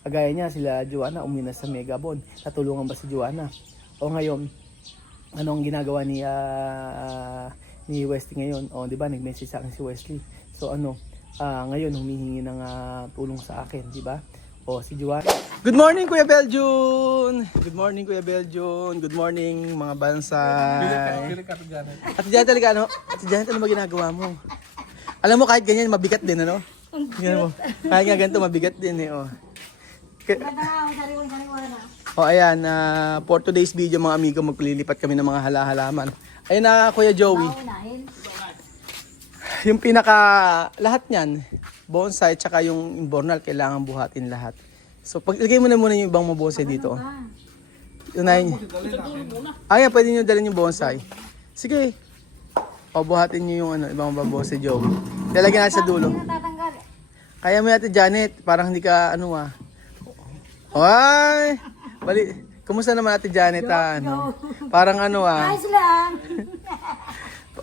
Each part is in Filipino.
Kagaya niya, sila Joanna, umuwi na sa Megabon. Natulungan ba si Joanna? O ngayon, ano ang ginagawa ni Wesley ngayon? O, di ba, nag-message sa akin si Wesley. So, ngayon, humihingi ng tulong sa akin, di ba? O, si Joanna. Good morning, Kuya Beljun! Good morning, Kuya Beljun! Good morning, mga bansay! Ate Janet, talaga, ano? Ate Janet, ano ba ginagawa mo? Alam mo, kahit ganyan, mabigat din, ano? Ganyan mo. Kahit nga ganito, mabigat din, eh, oh. O ayan, for today's video mga amigo, maglilipat kami ng mga halaman. Ayun na Kuya Joey. Yung lahat niyan, bonsai tsaka yung imbornal, kailangan buhatin lahat. So ilagay mo na muna yung ibang mga bonsai dito. Unahin niyo. Ayan, pwede niyo dalhin yung bonsai. Sige. O buhatin niyo yung ibang mga bonsai, Joey. Lalagyan natin sa dulo. Kaya mo natin, Janet, parang hindi ka Ay! Bali, kumusta naman Ate Janet? Parang Ayos lang.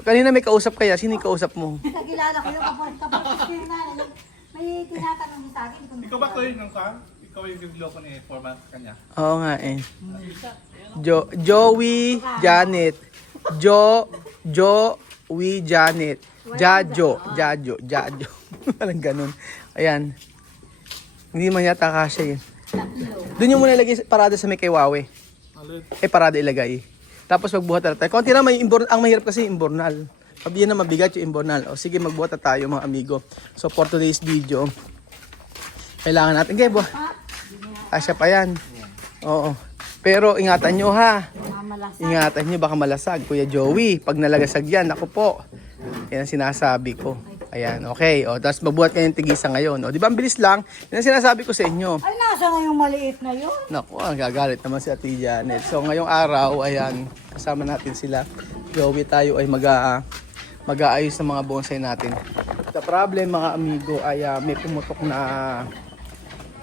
Kanina may kausap kaya, sino yung kausap mo? Kakilala ko yung kapatid na. May tinatanong sa akin. Ikaw ba kayo ng kan? Ikaw yung bibloko ni Forman sa kanya? Oo nga eh. Joey Janet. Joey Janet. Jajo. Parang ganun. Ayan. Hindi man yata kasya yun. Doon yung muna ilagay parada sa may kay Wawe. Parada ilagay. Tapos magbuhat na tayo. Konti na ang mahirap kasi yung imbornal. Yan na mabigat yung imbornal. O sige, magbuhat na tayo mga amigo. So for today's video, kailangan natin. Okay, asya pa yan. Oo. Pero ingatan nyo ha. Ingatan nyo baka malasag. Kuya Joey, pag nalagasag yan, ako po. Yan ang sinasabi ko. Ayan, okay. O, tapos magbuhat kayo ng tigisa ngayon. O, di ba ang bilis lang? Yan ang sinasabi ko sa inyo. Ay, nasa nga yung maliit na yun? Naku, gagalit naman si Ate Janet. So, ngayong araw, ayan, kasama natin sila. Joey, tayo ay mag-aayos ng mga bonsai natin. The problem, mga amigo, ay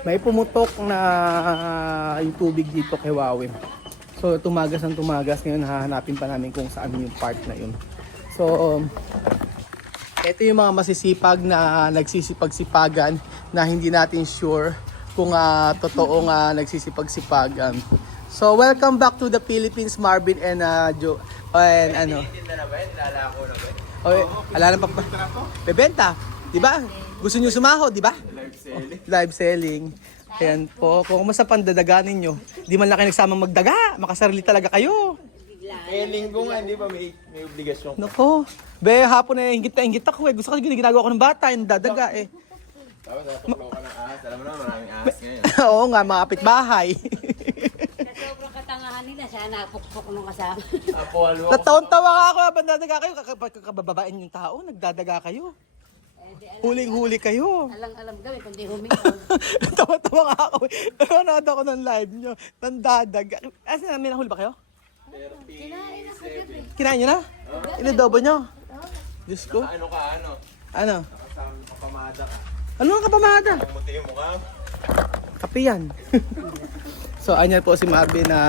may pumutok na yung tubig dito kay Wawe. So, tumagas. Ngayon, hahanapin pa namin kung saan yung part na yun. So, ito yung mga masisipag na nagsisipag-sipagan na hindi natin sure kung totoong nagsisipag-sipagan. So, welcome back to the Philippines, Marvin and Joe. And ano? Alala pa ba? Bebenta, di ba? Gusto niyo sumahod, di ba? Live selling. Ayan po. Kung kumusta pandadaganin nyo, di man lang kayo nagsamang magdaga. Makasarili talaga kayo. Linggo nga, hindi ba may obligasyon? Nako. Hapon na ingit ako eh. Gusto ko ginagawa ko ng bata, yung dadaga eh. Tapos natuklaw ka ng ahas. Alam mo na, maraming ahas ngayon. Oo nga, mga kapitbahay. Sa sobrang katangahan nila, siya napukpok nung kasama. Nataon-tawa nga ako habang dadaga kayo. Kakabababain yung tao, nagdadaga kayo. Huling-huli kayo. Alang-alam gawin, kundi humikon. Tawa-tawa nga ako. Nanonood ako ng live nyo. Nandadaga. Asan na, may nahuli ba kayo? Kinain na sa gabi. Kinain nyo na? Inadobo nyo? Diyos ko. Ano ka, ano? Ano? Nakasama kapamada ka. Ano ang kapamada? Kamuti yung mukha. Kape yan. So, anyan po si Marvin na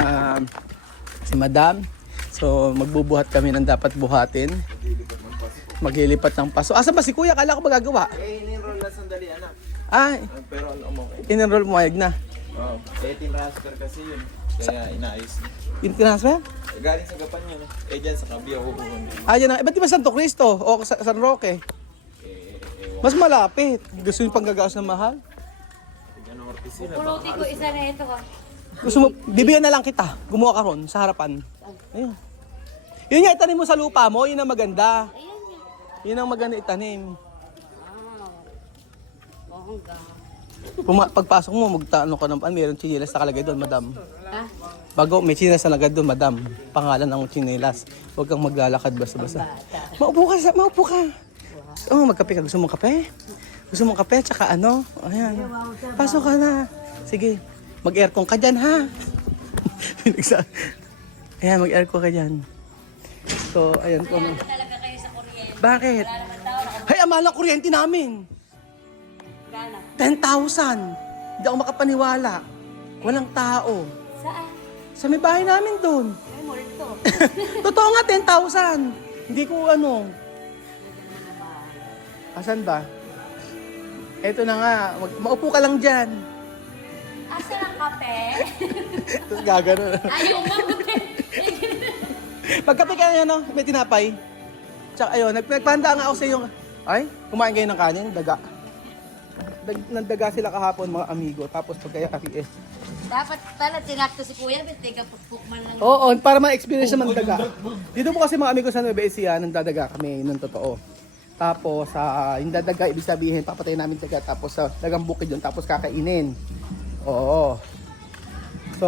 si Madam. So, magbubuhat kami ng dapat buhatin. Maglilipat ng paso. Asa ba si Kuya? Kala ko magagawa. In-enroll na sandali, anak. Ay, Pero ano mo? in-enroll mo ayag na. Oo. Setting transfer kasi yun. Kaya inaayos na. In-transfer? Galing sa gapan yun. Dyan sa Kabiyaw hukuman. Ayan na. Ba't di ba Santo Cristo? O San Roque? Mas malapit. Gusto yung panggagaos na mahal? Yan ang opisina. Puluti ko isa na ito ha. Gusto mo, bibigyan na lang kita. Gumawa ka ron sa harapan. Ayun. Yun nga, itanim mo sa lupa mo. Yun ang maganda. Ayan nga. Yun ang maganda itanim. Bongga. Pagpasok mo, magtaano ka ng mayroong chinelas nakalagay doon, madam. Ha? Bago, may chinelas nalagay doon, madam. Pangalan ng chinelas. Huwag kang maglalakad basta-basta. Maupo ka. Oh, magkape ka. Gusto mong kape? Gusto mong kape? Tsaka ano? Ayan. Pasok ka na. Sige. Mag-aircon ka dyan, ha? Ayan, mag-aircon ka dyan. So, ayan po. Talaga kayo sa kuryente. Bakit? Wala naman tao. Hay, amal ng kuryente namin. Gana. 10,000. Hindi ako makapaniwala. Walang tao. Saan? Sa may bahay namin doon. Ay, multo. Totoo nga, 10,000. Hindi ko ano. Asan ba? Eto na nga. Maupo ka lang dyan. kape. Tapos gagano. Ayaw mabuti. Magkape ka na no? May tinapay. Tsaka ayun, nagpanda nga ako sa yung... Ay, kumain kayo ng kanin, daga. Nagdaga sila kahapon mga amigo. Tapos pagkayari eh. Dapat pala tinakto si Kuya, teka pukpuk man lang. Oo, para ma-experience naman daga. Dito po kasi mga amigo sa Nueva Ecija, nagdadaga kami ng totoo. Tapos, yung dadaga, ibig sabihin, papatayin namin daga. Tapos, dagang bukid yun, tapos kakainin. Oo. So,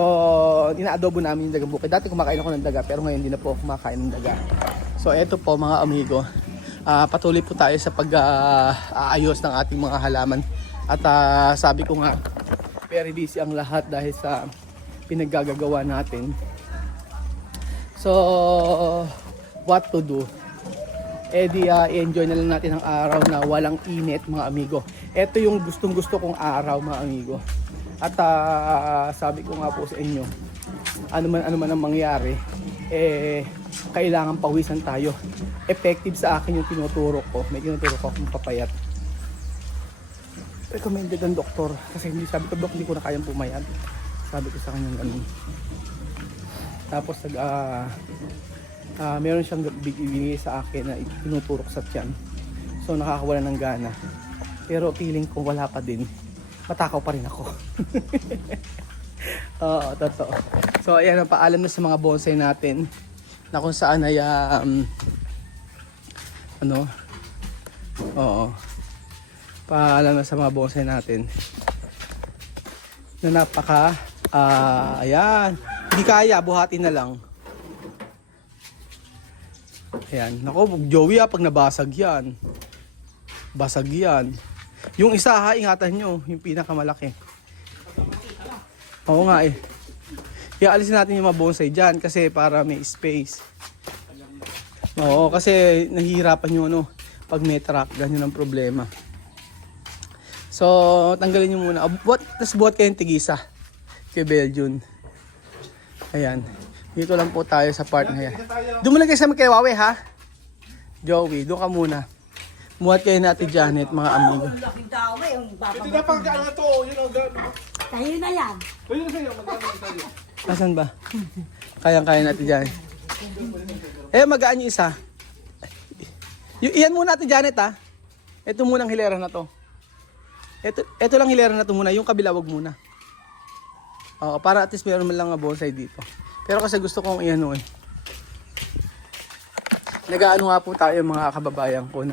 inaadobo namin yung dagang bukid. Dati kumakain ako ng daga, pero ngayon hindi na po ako kumakain ng daga. So, eto po mga amigo. Patuloy po tayo sa pag-aayos ng ating mga halaman. At sabi ko nga, very busy ang lahat dahil sa pinaggagawa natin. So, what to do? I-enjoy na lang natin ang araw na walang init mga amigo. Ito yung gustong gusto kong araw mga amigo. At sabi ko nga po sa inyo, ano man ang mangyari, kailangan pawisan tayo. Effective sa akin yung tinuturo ko. May tinuturo ko akong papayat. Recommended ng doktor. Kasi hindi sabi ko, Dok, hindi ko na kayang pumayat. Sabi ko sa kanya ganun. Tapos meron siyang bibigay sa akin na tinuturok sa tiyan. So nakakawala ng gana. Pero feeling ko wala pa din. Matakaw pa rin ako. Oo, totoo. So ayan, ang paalam na sa mga bonsai natin na kung saan ay paalam na sa mga bonsai natin na napaka ayan, hindi kaya, buhatin na lang. Ayan, nako, Joey pag nabasag yan, basag yan. Yung isa ingatan nyo, yung pinakamalaki. Oo nga eh. Ialisin natin yung mga bonsai dyan kasi para may space. Oo, kasi nahihirapan nyo pag may truck, ganyan ang problema. So, tanggalin nyo muna. Tapos buhat kayong tigisa kay Belgian. Ayan. Dito lang po tayo sa part na yan. Doon mo lang kayo sa kay Wawe ha? Joey, doon ka muna. Muhat kayo natin Janet, mga amigo. Laking tao ba yung Ito na pang ano to, yun ang gano'n. Tayo na yan. Pwede na sa'yo, magkano tayo. Asan ba? Kayang-kaya natin Janet. Magaan yung isa. Iyan muna natin Janet ha. Ito munang hilera na to. Ito lang hilera na to muna. Yung kabila wag muna. Oo, para at least meron man lang nga bonsai dito. Pero kasi gusto kong iano eh. Nag-aano nga po tayo mga kababayan ko.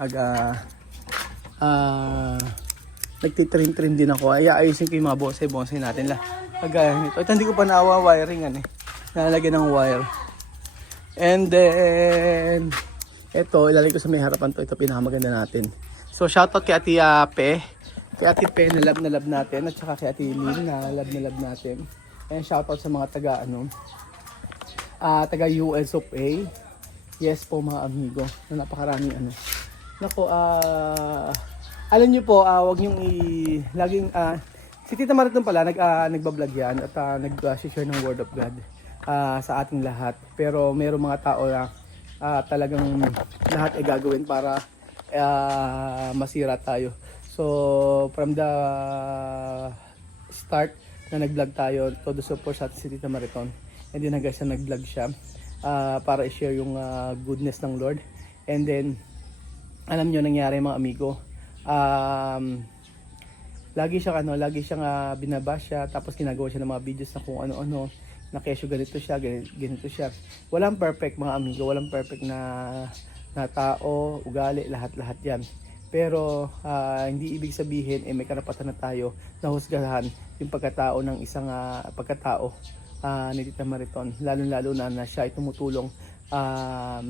Nagtitrim-trim din ako. Ay ayusin ko yung mga bonsai natin la. Kagaya nito. Ito hindi ko pa nawa-wiringan eh. Nalagyan ng wire. And then ito ilalagay ko sa may harapan to. Ito pinakamaganda natin. So shoutout kay Ate Pe. Kay Ate Pe na love natin. At saka kay Ate Lynn na love natin. And shoutout sa mga taga US of A. Yes po mga amigo. Na napakaraming Nako, alam niyo po, wag niyong laging si Tita Mariton pala nagba-vlog yan at nag-share ng word of God sa ating lahat. Pero mayroong mga tao na talagang lahat ay gagawin para masira tayo. So from the start na nag-vlog tayo, todo support sa atin si Tita Mariton. And then hanggang sa nag-vlog siya para i-share yung goodness ng Lord. And then alam niyo nangyari mga amigo, lagi siyang binabash siya, tapos ginagawa siya ng mga videos na kung ano-ano, na kesyo ganito siya. Walang perfect mga amigo, walang perfect na tao, ugali, lahat yan. Pero hindi ibig sabihin may karapatan na tayo na husgahan yung pagkatao ng isang pagkatao ni Tita Mariton, lalo na siya ay tumutulong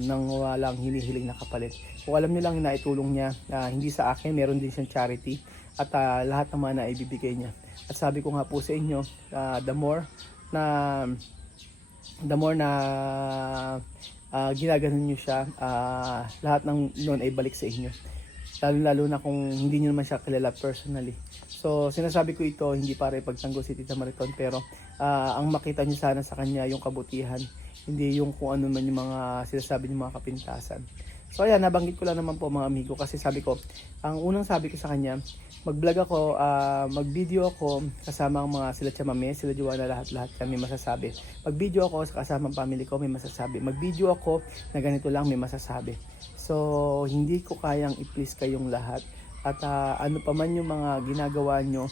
nang walang hinihiling na kapalit. Kung alam niyo lang na itulong niya, hindi sa akin, meron din siyang charity at lahat naman na ibibigay niya. At sabi ko nga po sa inyo, the more na ginaganon niyo siya, lahat ng noon ay balik sa inyo. Lalo na kung hindi niyo naman siya kilala personally. So sinasabi ko ito hindi para ipagtanggol si Tita Mariton, pero ang makita niyo sana sa kanya yung kabutihan, hindi yung kung ano man yung mga sinasabi ng mga kapintasan. So ayan, nabanggit ko lang naman po mga amigo kasi sabi ko, ang unang sabi ko sa kanya, mag-vlog ako, mag-video ako kasama ang mga sila Chamame, sila Joanna, lahat-lahat kami masasabi. Mag-video ako kasama ang family ko, may masasabi. Mag-video ako na ganito lang, may masasabi. So hindi ko kayang i-please kayong lahat. At ano pa man yung mga ginagawa nyo,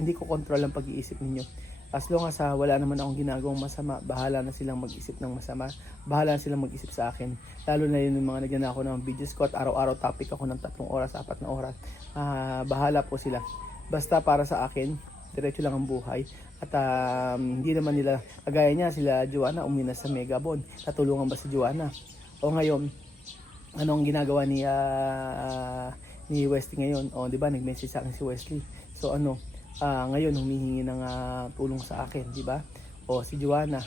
hindi ko control ang pag-iisip ninyo. As long as wala naman akong ginagawang masama, bahala na silang mag-isip ng masama, bahala na silang mag-isip sa akin. Lalo na yun yung mga nagyan ako ng videos ko at araw-araw topic ako ng 3 oras, 4 na oras. Bahala po sila. Basta para sa akin, diretso lang ang buhay. At hindi naman nila, kagaya niya, sila Joanna umina sa Megabon. Natulungan ba si Joanna? O ngayon, anong ginagawa ni Wesley ngayon? O di ba, nag-message sa akin si Wesley. So ngayon humihingi ng tulong sa akin, di ba? O si Joanna,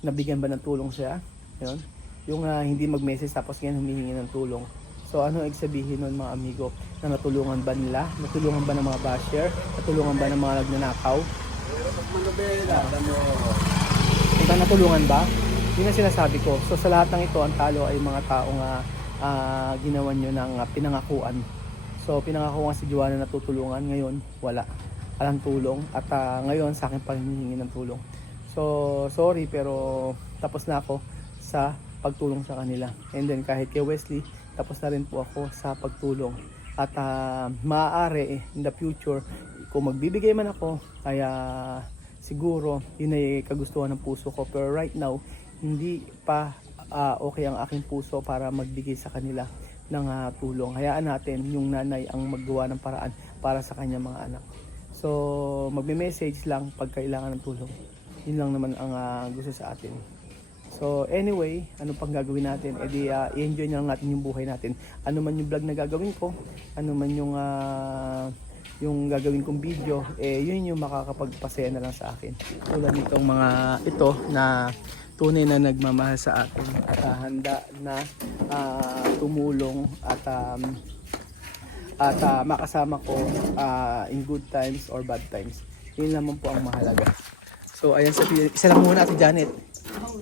nabigyan ba ng tulong siya? Yun. Yung hindi mag-message tapos ngayon humihingi ng tulong. So ano ibig sabihin nun mga amigo? Na natulungan ba nila? Natulungan ba ng mga basher? Natulungan ba ng mga nagnanakaw? Natulungan ba? Yun ang sinasabi ko. So sa lahat ng ito, ang talo ay mga taong ginawa nyo ng pinangakuan. So pinangakuan si Joanna na tutulungan, ngayon wala. Walang tulong at ngayon sa akin pa hinihingi ng tulong. So sorry pero tapos na ako sa pagtulong sa kanila. And then kahit kay Wesley, tapos na rin po ako sa pagtulong. At maaari in the future, kung magbibigay man ako, kaya siguro yun ay kagustuhan ng puso ko. Pero right now, hindi pa okay ang aking puso para magbigay sa kanila ng tulong. Hayaan natin yung nanay ang maggawa ng paraan para sa kanyang mga anak. So magme-message lang pag kailangan ng tulong. Yun lang naman ang gusto sa atin. So anyway, ano pang gagawin natin? I-enjoy na lang natin yung buhay natin. Ano man yung vlog na gagawin ko, ano man yung gagawin kong video, yun yung makakapagpasaya na lang sa akin. Tulad nitong mga ito na tunay na nagmamahal sa atin at handa na tumulong at makasama ko in good times or bad times. Yun naman po ang mahalaga. So ayan, isa lang muna Ate Janet.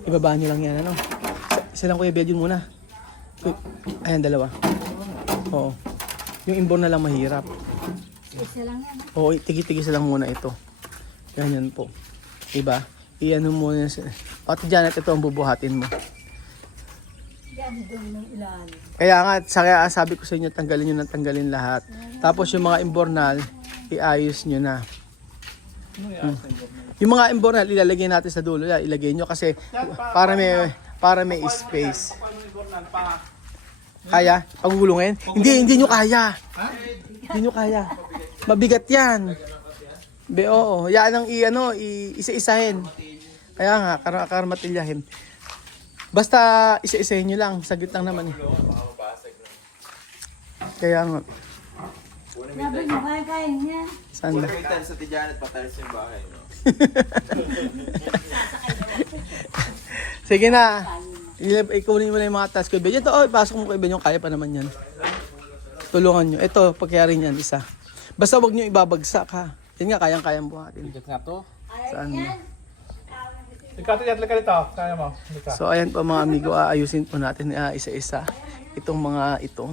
Ibabaan nyo lang yan, Isa lang Kuya Bedyon muna. Ayan, 2. Oo. Yung inborn na lang mahirap. Isa lang yan. Oo, tigi-tigisa lang muna ito. Ganyan po. Diba? Iyan mo muna. Ate Janet, ito ang bubuhatin mo. Yan doon ng ilan. Kaya nga, sabi ko sa inyo, tanggalin nyo ng tanggalin lahat. Tapos yung mga imbornal, iayos nyo na. Yung mga imbornal, ilalagay natin sa dulo. Ilagay nyo kasi para may space. Kaya? Pagugulungin? Hindi nyo kaya. Hindi nyo kaya. Mabigat yan. Oo. Yan ang isa-isahin. Kaya nga, karmatilyahin. Basta isa-isahin nyo lang. Saglit lang naman eh. Kaya nga. Sabi mo, kaya niya. Saan ba? Wala kang tiles sa Tijan at pa-tiles yung bahay, no? Sige na. Ikunin mo na yung mga task ko. Ito, ipasok mo kay Ben yung kaya pa naman yan. Tulungan nyo. Ito, pagyari yan, isa. Basta wag nyo ibabagsak ha. Yan nga, kayang-kayang buhatin. Bigat nga to. Saan mo? Ikaw ito, ka dito. Kaya mo. So ayan po mga amigo, aayusin po natin isa-isa itong mga ito.